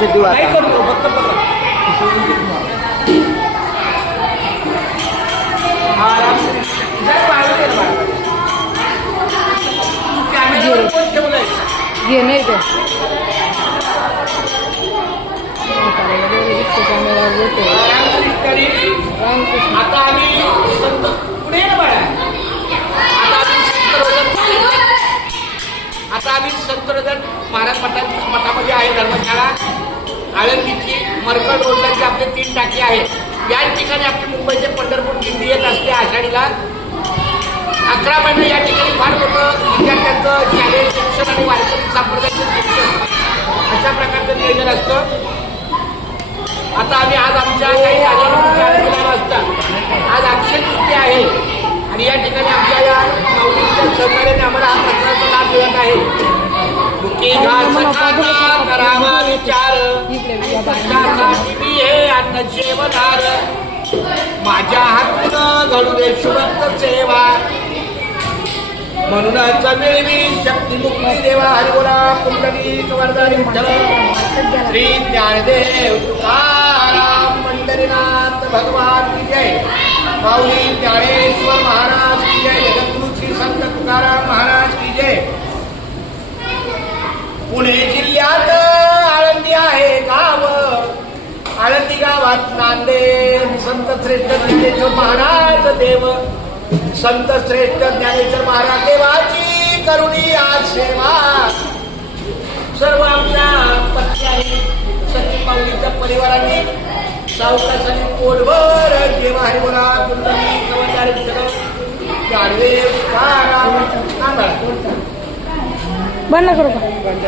लक्षात ठेवा नाही आता. करतो फक्त बघा. जरा बाहेर ये ना बाहेर. तू कॅमेऱ्यावर कोण ठेवलंय? घे नाही ते रामकृष्ण आता आम्ही संत पुढे ये ना बाळा. आता आम्ही संत रजत महाराज मठामध्ये आहे धर्मशाळा आळंदीची मरकड रोडला जी आपले 3 टाके आहेत. याच ठिकाणी आपली मुंबईचे पंढरपूर दिंडी येत असते आषाढीला. 11 महिने या ठिकाणी फार मोठं विद्यार्थ्यांचं शालेय शिक्षण आणि वारकरी संप्रदायाचं शिक्षण अशा प्रकारचं नियोजन असतं. आता आम्ही आज आमच्या काही कार्यक्रम असतात. आज अक्षय तृतीया आहे आणि या ठिकाणी आमच्या या माऊलींच्या सहकार्याने आम्हाला हा प्रसादाचा लाभ मिळत आहे. मुकी घासखाचा करावा विचार तुझ्यासाठी मी हे अन्न जेवणार. माझ्या हातून घडू दे शुभक्त सेवा म्हणूनच मिळवी शक्ती मुक्ती देवा. हरिबोला पुंडलिक वरदारी विठ्ठल श्री ज्ञानदेव तुकाराम पंढरीनाथ भगवान की जय. माऊली ज्ञानेश्वर महाराज की जय. जगद्गुरु श्री संत तुकाराम महाराज की जय. पुणे जिल्ह्यात आळंदी आहे गाव. आळंदी गावात नांदेड संत श्रेष्ठ ज्ञानेश्वर महाराज देव. संत श्रेष्ठ ज्ञानेश्वर महाराज देवाची करुणी आज सेवा. सर्व आमच्या पत्नी सचिन माऊलीच्या परिवाराने सावकाशाने पोटभर जेव्हा हरिबोला कुंडली कवचारी गाडवे बंद करू का